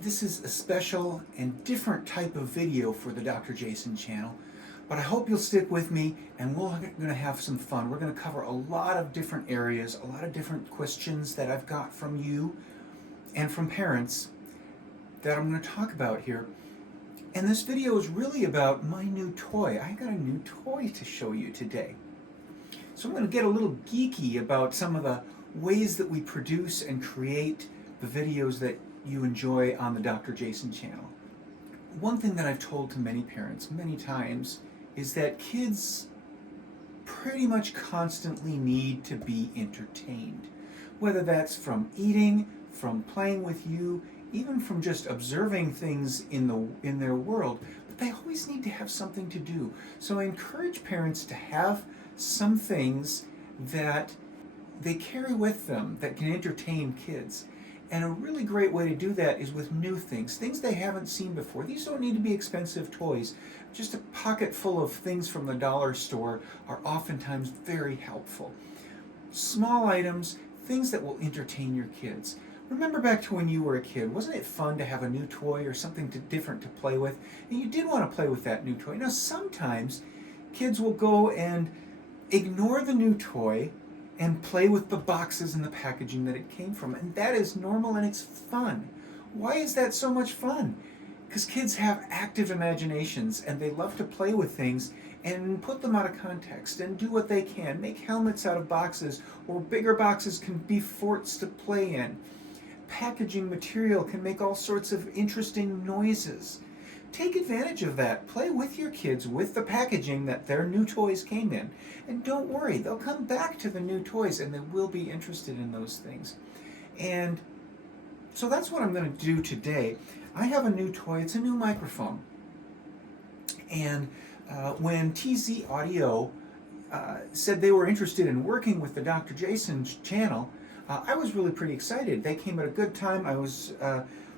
This is a special and different type of video for the Dr. Jason channel, but I hope you'll stick with me and we're going to have some fun. We're going to cover a lot of different areas, a lot of different questions that I've got from you and from parents that I'm going to talk about here. And this video is really about my new toy. I got a new toy to show you today. So I'm going to get a little geeky about some of the ways that we produce and create the videos that you enjoy on the Dr. Jason channel. One thing that I've told to many parents many times is that kids pretty much constantly need to be entertained. Whether that's from eating, from playing with you, even from just observing things in their world, but they always need to have something to do. So I encourage parents to have some things that they carry with them that can entertain kids. And a really great way to do that is with new things they haven't seen before. These don't need to be expensive toys. Just a pocket full of things from the dollar store are oftentimes very helpful. Small items, things that will entertain your kids. Remember back to when you were a kid, wasn't it fun to have a new toy or something different to play with? And you did want to play with that new toy. Now sometimes kids will go and ignore the new toy and play with the boxes and the packaging that it came from. And that is normal and it's fun. Why is that so much fun? Because kids have active imaginations and they love to play with things and put them out of context and do what they can. Make helmets out of boxes, or bigger boxes can be forts to play in. Packaging material can make all sorts of interesting noises. Take advantage of that. Play with your kids with the packaging that their new toys came in. And don't worry, they'll come back to the new toys and they will be interested in those things. And so that's what I'm going to do today. I have a new toy. It's a new microphone. And when TZ Audio said they were interested in working with the Dr. Jason channel, I was really pretty excited. They came at a good time. I was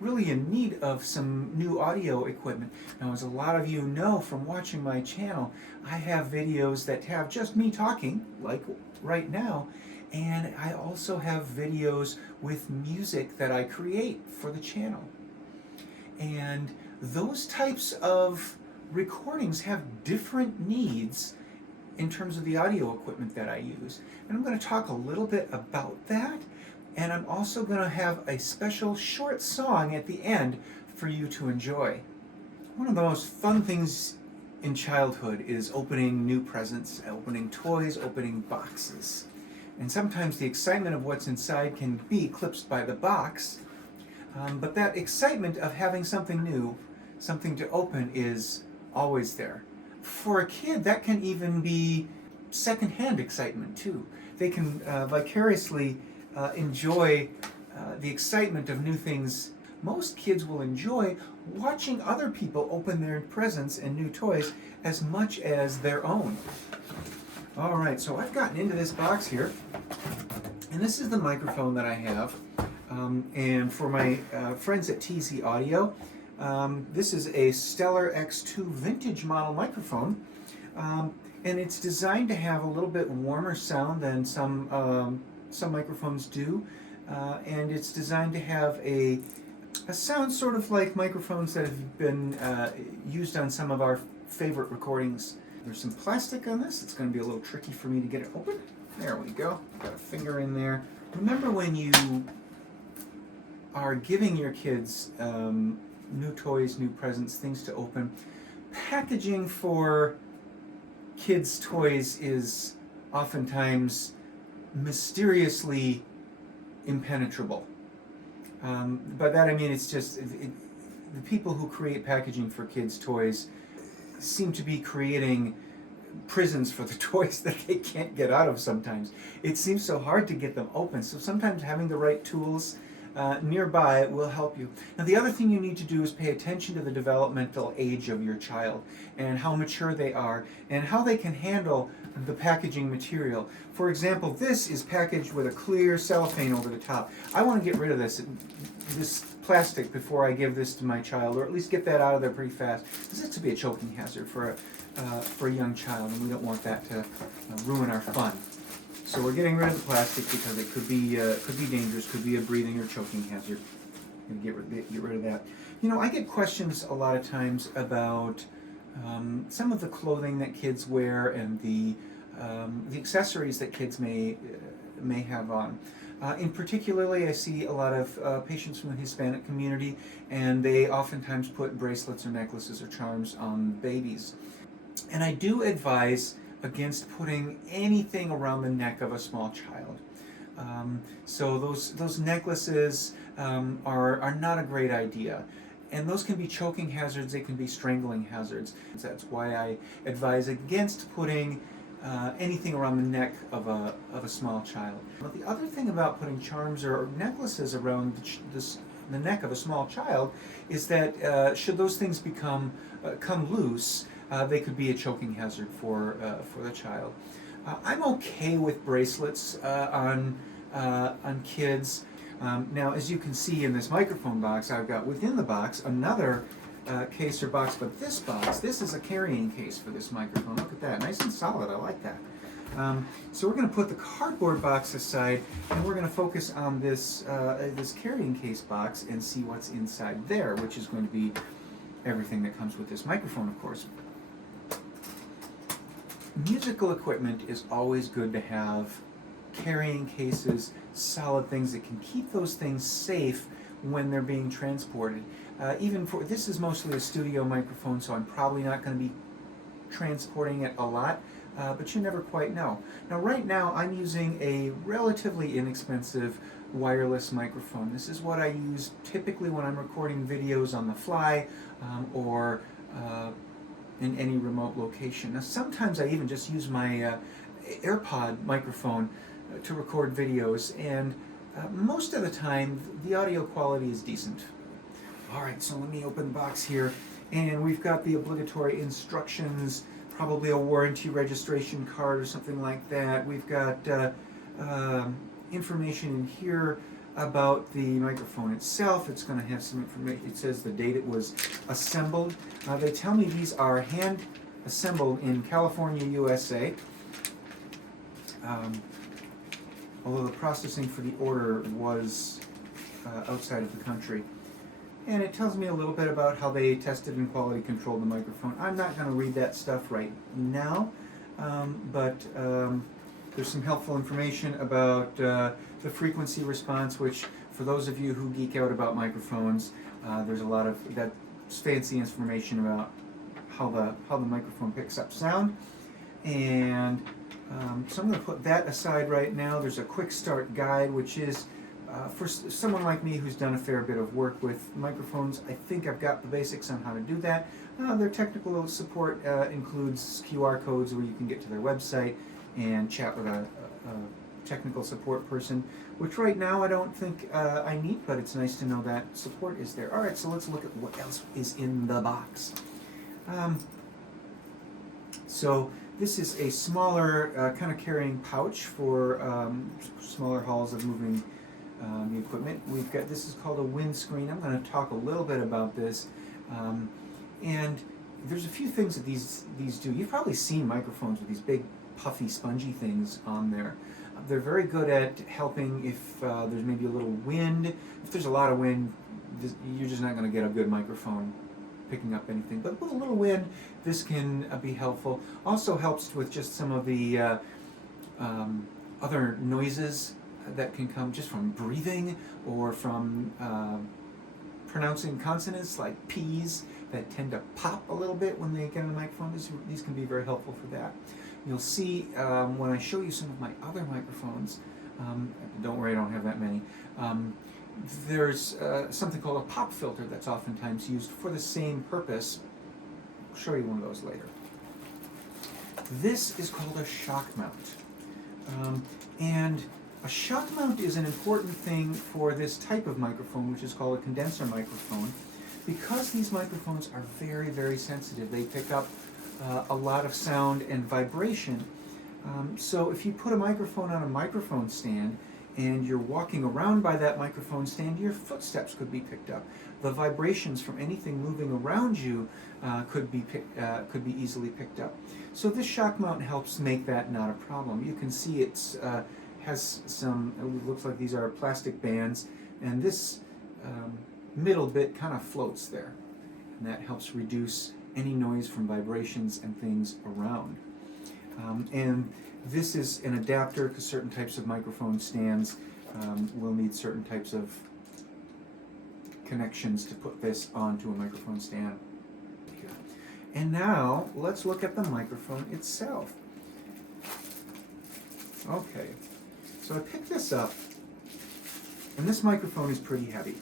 really in need of some new audio equipment. Now, as a lot of you know from watching my channel, I have videos that have just me talking, like right now, and I also have videos with music that I create for the channel. And those types of recordings have different needs in terms of the audio equipment that I use. And I'm going to talk a little bit about that. And I'm also going to have a special short song at the end for you to enjoy. One of the most fun things in childhood is opening new presents, opening toys, opening boxes. And sometimes the excitement of what's inside can be eclipsed by the box, but that excitement of having something new, something to open, is always there. For a kid, that can even be secondhand excitement too. They can vicariously enjoy the excitement of new things. Most kids will enjoy watching other people open their presents and new toys as much as their own. All right, so I've gotten into this box here, and this is the microphone that I have. And for my friends at TZ Audio, this is a Stellar X2 vintage model microphone, and it's designed to have a little bit warmer sound than some microphones do, and it's designed to have a sound sort of like microphones that have been used on some of our favorite recordings. There's some plastic on this. It's going to be a little tricky for me to get it open. There we go. Got a finger in there. Remember, when you are giving your kids new toys, new presents, things to open, packaging for kids' toys is oftentimes mysteriously impenetrable. By that I mean it's just the people who create packaging for kids' toys seem to be creating prisons for the toys that they can't get out of sometimes. It seems so hard to get them open, so sometimes having the right tools nearby will help you. Now, the other thing you need to do is pay attention to the developmental age of your child and how mature they are and how they can handle the packaging material. For example, this is packaged with a clear cellophane over the top. I want to get rid of this plastic before I give this to my child, or at least get that out of there pretty fast. This is to be a choking hazard for a young child, and we don't want that to ruin our fun. So we're getting rid of the plastic because it could be dangerous, could be a breathing or choking hazard. get rid of that. You know, I get questions a lot of times about some of the clothing that kids wear and the accessories that kids may have on. In particularly, I see a lot of patients from the Hispanic community, and they oftentimes put bracelets or necklaces or charms on babies. And I do advise against putting anything around the neck of a small child. So those necklaces are not a great idea. And those can be choking hazards, they can be strangling hazards. That's why I advise against putting anything around the neck of a small child. But the other thing about putting charms or necklaces around the neck of a small child is that should those things come loose, they could be a choking hazard for the child. I'm okay with bracelets on kids. Now, as you can see in this microphone box, I've got within the box another case or box, but this is a carrying case for this microphone. Look at that, nice and solid, I like that. So we're going to put the cardboard box aside, and we're going to focus on this carrying case box and see what's inside there, which is going to be everything that comes with this microphone, of course. Musical equipment is always good to have carrying cases, solid things that can keep those things safe when they're being transported. This is mostly a studio microphone, so I'm probably not going to be transporting it a lot, but you never quite know. Now, right now, I'm using a relatively inexpensive wireless microphone. This is what I use typically when I'm recording videos on the fly or in any remote location. Now, sometimes I even just use my AirPod microphone to record videos, and most of the time the audio quality is decent. Alright, so let me open the box here, and we've got the obligatory instructions, probably a warranty registration card or something like that. We've got information in here about the microphone itself. It's going to have some information. It says the date it was assembled. They tell me these are hand assembled in California, USA. Although the processing for the order was outside of the country. And it tells me a little bit about how they tested and quality controlled the microphone. I'm not going to read that stuff right now, but there's some helpful information about the frequency response, which for those of you who geek out about microphones, there's a lot of that's fancy information about how the microphone picks up sound. And so I'm going to put that aside right now. There's a quick start guide, which is for someone like me who's done a fair bit of work with microphones. I think I've got the basics on how to do that. Their technical support includes QR codes where you can get to their website and chat with a technical support person, which right now I don't think I need, but it's nice to know that support is there. Alright, so let's look at what else is in the box. So this is a smaller kind of carrying pouch for smaller hauls of moving the equipment. This is called a windscreen. I'm going to talk a little bit about this. And there's a few things that these do. You've probably seen microphones with these big puffy spongy things on there. They're very good at helping if there's maybe a little wind. If there's a lot of wind, you're just not going to get a good microphone picking up anything. But with a little wind, this can be helpful. Also helps with just some of the other noises that can come just from breathing or from pronouncing consonants like P's that tend to pop a little bit when they get on the microphone. These can be very helpful for that. You'll see when I show you some of my other microphones, don't worry, I don't have that many, there's something called a pop filter that's oftentimes used for the same purpose. I'll show you one of those later. This is called a shock mount. And a shock mount is an important thing for this type of microphone, which is called a condenser microphone, because these microphones are very, very sensitive. They pick up a lot of sound and vibration. So if you put a microphone on a microphone stand and you're walking around by that microphone stand, your footsteps could be picked up. The vibrations from anything moving around you could be easily picked up. So this shock mount helps make that not a problem. You can see it's has some, it looks like these are plastic bands, and this middle bit kind of floats there, and that helps reduce any noise from vibrations and things around. And this is an adapter because certain types of microphone stands will need certain types of connections to put this onto a microphone stand. And now let's look at the microphone itself. Okay, so I picked this up, and this microphone is pretty heavy.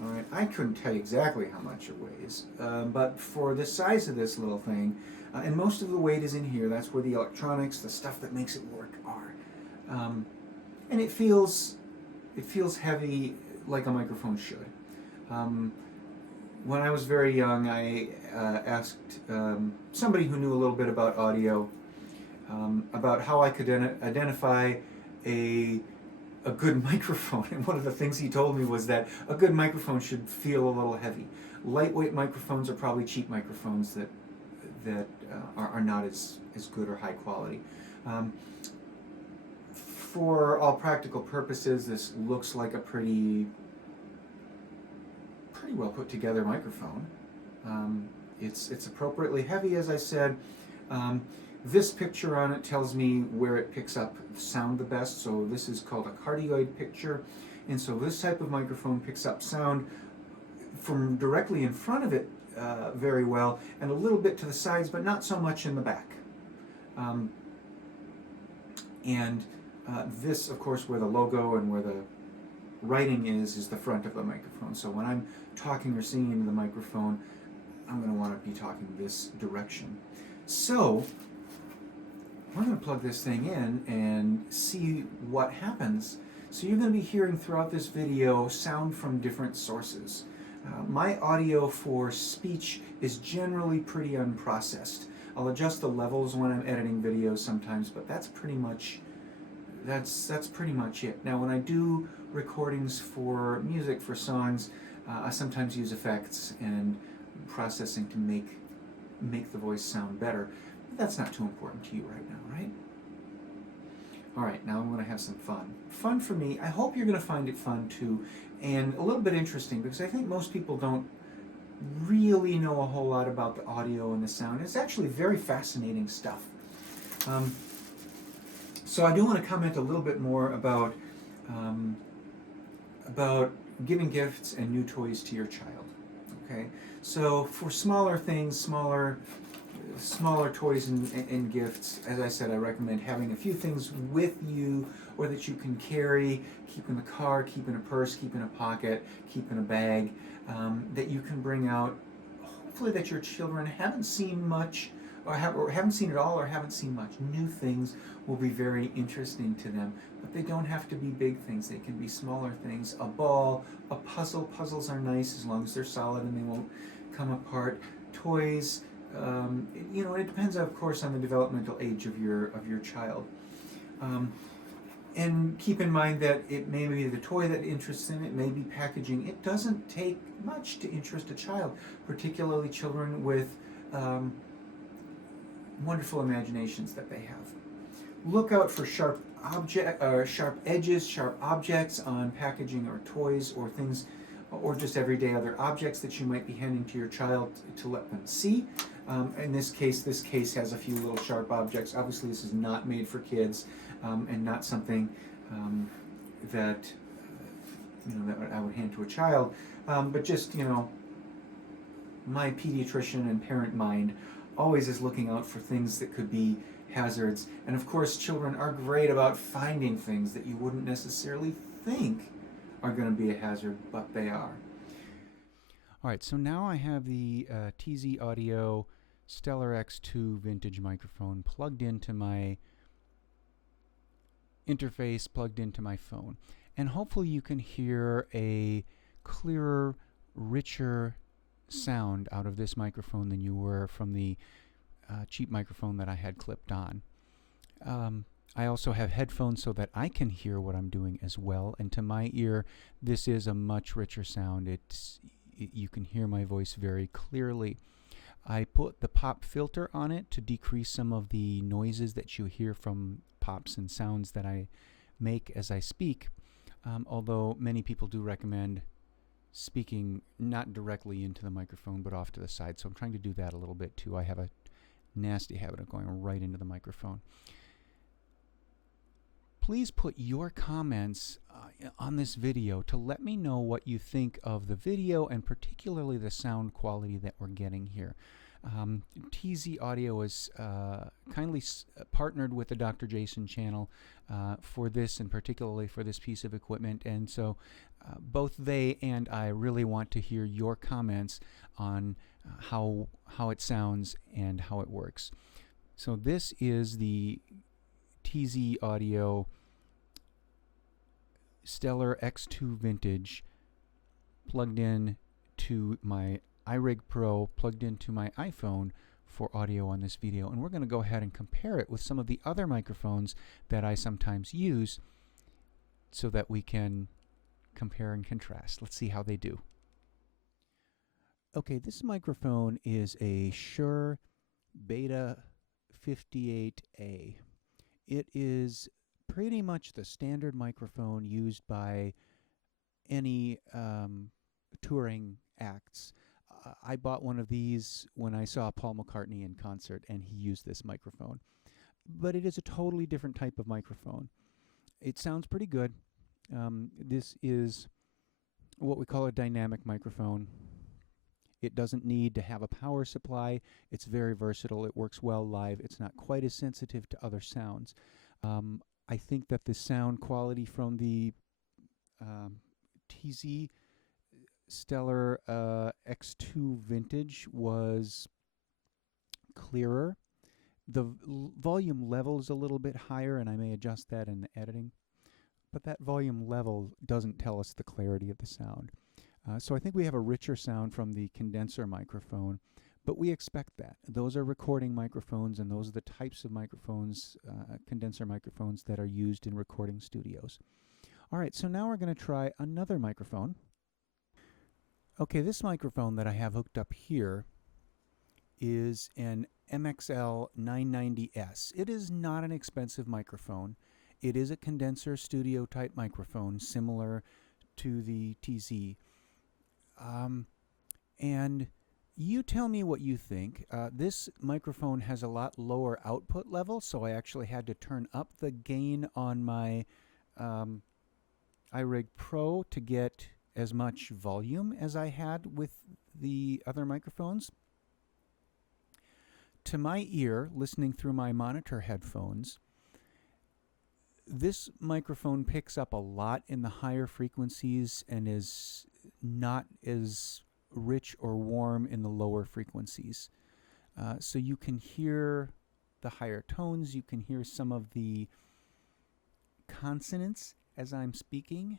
All right, I couldn't tell you exactly how much it weighs, but for the size of this little thing, and most of the weight is in here. That's where the electronics, the stuff that makes it work, are. And it feels heavy like a microphone should. When I was very young, I asked somebody who knew a little bit about audio about how I could identify a good microphone. And one of the things he told me was that a good microphone should feel a little heavy. Lightweight microphones are probably cheap microphones that are not as good or high quality. For all practical purposes, this looks like a pretty well put together microphone. It's appropriately heavy, as I said. This picture on it tells me where it picks up sound the best, so this is called a cardioid picture, and so this type of microphone picks up sound from directly in front of it very well, and a little bit to the sides, but not so much in the back. This, of course, where the logo and where the writing is the front of the microphone. So when I'm talking or singing into the microphone, I'm going to want to be talking this direction. So we're going to plug this thing in and see what happens. So you're going to be hearing throughout this video sound from different sources. My audio for speech is generally pretty unprocessed. I'll adjust the levels when I'm editing videos sometimes, but that's pretty much it. Now, when I do recordings for music, for songs, I sometimes use effects and processing to make the voice sound better. But that's not too important to you right now, right? All right, now I'm going to have some fun. Fun for me. I hope you're going to find it fun too, and a little bit interesting, because I think most people don't really know a whole lot about the audio and the sound. It's actually very fascinating stuff. So I do want to comment a little bit more about giving gifts and new toys to your child. Okay, so for smaller things, smaller toys and gifts, as I said, I recommend having a few things with you, or that you can carry, keep in the car, keep in a purse, keep in a pocket, keep in a bag, that you can bring out, hopefully that your children haven't seen much, or haven't seen it all, or haven't seen much. New things will be very interesting to them, but they don't have to be big things. They can be smaller things. A ball, a puzzle. Puzzles are nice as long as they're solid and they won't come apart. Toys, it depends, of course, on the developmental age of your child. And keep in mind that it may be the toy that interests them, it may be packaging. It doesn't take much to interest a child, particularly children with wonderful imaginations that they have. Look out for sharp edges, sharp objects on packaging or toys or things, or just everyday other objects that you might be handing to your child to let them see. In this case has a few little sharp objects. Obviously, this is not made for kids, and not something that I would hand to a child. But just my pediatrician and parent mind always is looking out for things that could be hazards. And of course, children are great about finding things that you wouldn't necessarily think are going to be a hazard, but they are. All right, so now I have the TZ Audio Stellar X2 vintage microphone plugged into my interface, plugged into my phone. And hopefully you can hear a clearer, richer sound out of this microphone than you were from the cheap microphone that I had clipped on. I also have headphones so that I can hear what I'm doing as well, and to my ear this is a much richer sound. You can hear my voice very clearly. I put the pop filter on it to decrease some of the noises that you hear from pops and sounds that I make as I speak, although many people do recommend speaking not directly into the microphone but off to the side. So I'm trying to do that a little bit too. I have a nasty habit of going right into the microphone. Please put your comments on this video to let me know what you think of the video and particularly the sound quality that we're getting here. TZ Audio is kindly partnered with the Dr. Jason channel for this, and particularly for this piece of equipment, and so both they and I really want to hear your comments on how it sounds and how it works. So this is the TZ Audio Stellar X2 Vintage plugged in to my iRig Pro, plugged into my iPhone for audio on this video. And we're going to go ahead and compare it with some of the other microphones that I sometimes use so that we can compare and contrast. Let's see how they do. Okay, this microphone is a Shure Beta 58A. It is pretty much the standard microphone used by any touring acts. I bought one of these when I saw Paul McCartney in concert, and he used this microphone. But it is a totally different type of microphone. It sounds pretty good. This is what we call a dynamic microphone. It doesn't need to have a power supply. It's very versatile. It works well live. It's not quite as sensitive to other sounds. I think that the sound quality from the TZ Stellar X2 Vintage was clearer. The volume level is a little bit higher, and I may adjust that in the editing. But that volume level doesn't tell us the clarity of the sound. So I think we have a richer sound from the condenser microphone, but we expect that. Those are recording microphones, and those are the types of microphones, condenser microphones, that are used in recording studios. All right, so now we're going to try another microphone. Okay, this microphone that I have hooked up here is an MXL 990S. It is not an expensive microphone. It is a condenser studio type microphone, similar to the TZ. And you tell me what you think. This microphone has a lot lower output level, so I actually had to turn up the gain on my iRig Pro to get as much volume as I had with the other microphones. To my ear, listening through my monitor headphones, this microphone picks up a lot in the higher frequencies and is not as rich or warm in the lower frequencies. So you can hear the higher tones, you can hear some of the consonants as I'm speaking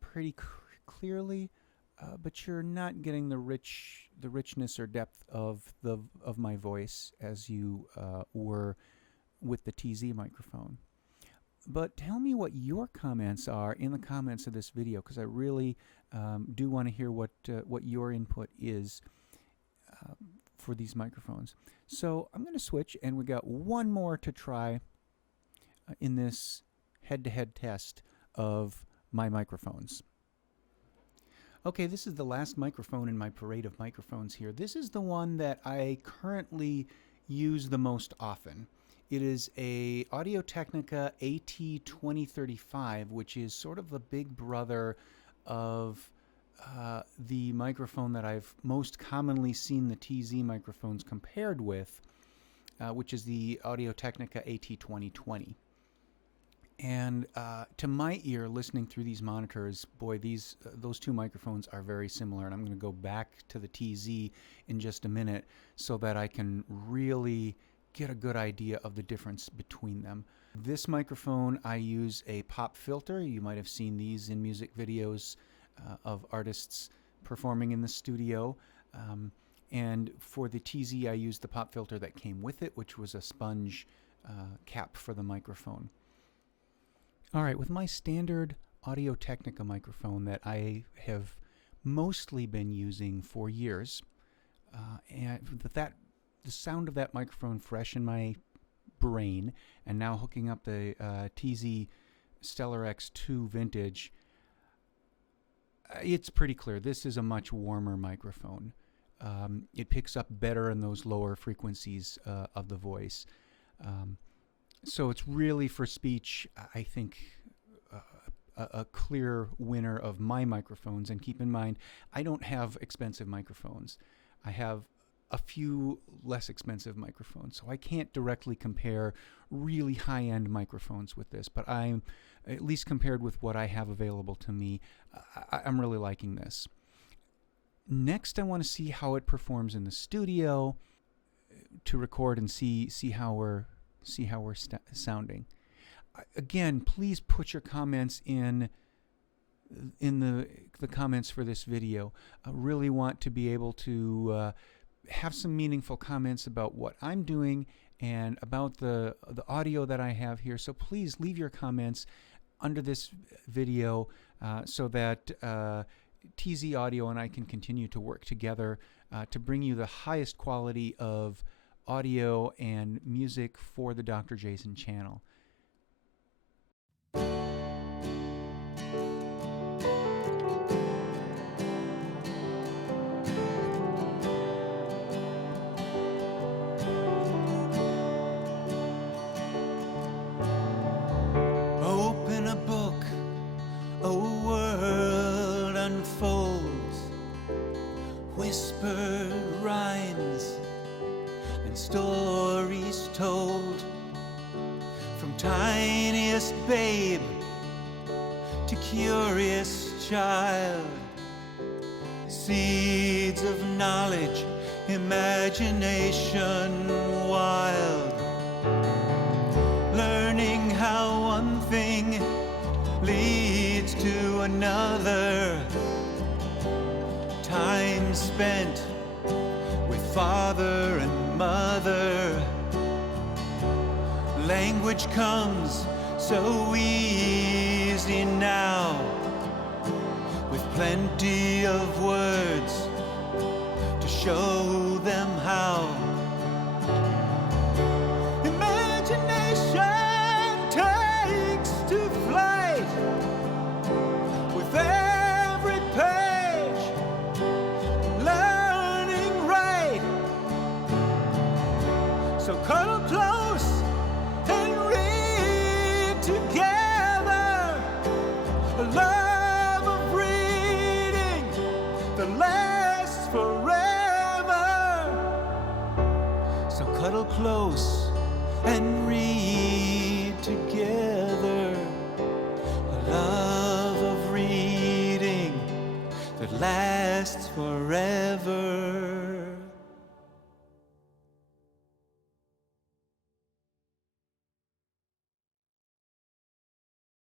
pretty clearly, but you're not getting the richness or depth of my voice as you were with the TZ microphone. But tell me what your comments are in the comments of this video, because I really do want to hear what your input is for these microphones. So I'm going to switch, and we got one more to try in this head-to-head test of my microphones. Okay, this is the last microphone in my parade of microphones here. This is the one that I currently use the most often. It is a Audio-Technica AT2035, which is sort of the big brother of the microphone that I've most commonly seen the TZ microphones compared with, which is the Audio-Technica AT2020. And to my ear, listening through these monitors, boy, those two microphones are very similar. And I'm going to go back to the TZ in just a minute so that I can really get a good idea of the difference between them. This microphone, I use a pop filter. You might have seen these in music videos of artists performing in the studio. And for the TZ, I used the pop filter that came with it, which was a sponge cap for the microphone. All right, with my standard Audio-Technica microphone that I have mostly been using for years, and the sound of that microphone fresh in my brain, and now hooking up the TZ Stellar X2 Vintage, It's pretty clear. This is a much warmer microphone. It picks up better in those lower frequencies of the voice. So it's really, for speech, I think, a clear winner of my microphones. And keep in mind, I don't have expensive microphones. I have a few less expensive microphones, so I can't directly compare really high-end microphones with this, but I'm, at least compared with what I have available to me, I'm really liking this. Next, I want to see how it performs in the studio to record and see how we're sounding. Again, please put your comments in the comments for this video. I really want to be able to have some meaningful comments about what I'm doing and about the audio that I have here. So please leave your comments under this video so that TZ Audio and I can continue to work together to bring you the highest quality of audio and music for the Dr. Jason channel. Open a book, a world unfolds, whispered rhymes and stories told, from tiniest babe to curious child, seeds of knowledge, imagination wild, learning how one thing leads to another, time spent with father and mother, language comes so easy now, with plenty of words to show them how. Imagination takes to flight with every page, learning right. So cuddle close and read together, a love of reading that lasts forever. So cuddle close and read together, a love of reading that lasts forever.